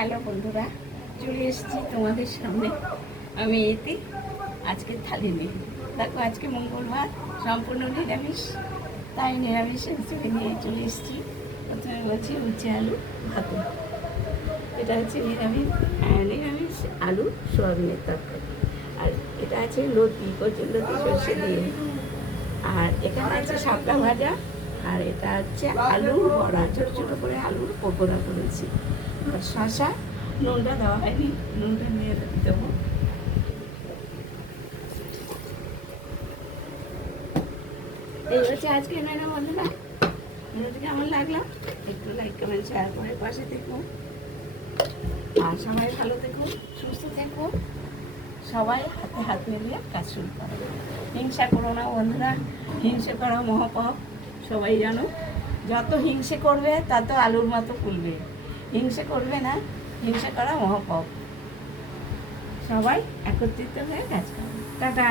Hello বন্ধুরা, চলে এসেছি তোমাদের সামনে। আমি এতে আজকে থালি নিয়ে দেখো, আজকে মঙ্গলবার, সম্পূর্ণ নিরামিষ, তাই নিরামিষ রেসিপি নিয়ে চলে এসেছি। প্রথমে বলছি উচ্ছে আলু ভাতে, এটা হচ্ছে নিরামিষ আলু সোয়াবিনের তরকারি। আর এটা আছে লতি, কচুর লতি সর্ষে দিয়ে। আর এখানে আছে শাপলা ভাজা। আর এটা হচ্ছে আলুর বড়া, ছোটো ছোটো করে আলুর পকোড়া করেছি। আর শশা, নুনটা দেওয়া হয়নি, নুনটা নিয়ে দেবো। এই হচ্ছে আজকে মেনু বন্ধুরা। মেনুটি কেমন লাগলো একটু লাইক কমেন্ট শেয়ার করে পাশে থেকো। আর সবাই ভালো থেকো, সুস্থ থেকো, সবাই হাতে হাত মিলিয়ে কাজ শুরু করো। হিংসা করো না বন্ধুরা, হিংসে করা মহাপাপ। সবাই জানো, যত হিংসে করবে তত আলুর মতো ফুলবে। হিংসে করবে না, হিংসা করা মহাপাপ। সবাই একত্রিত হয়ে কাজ করো। টাটা।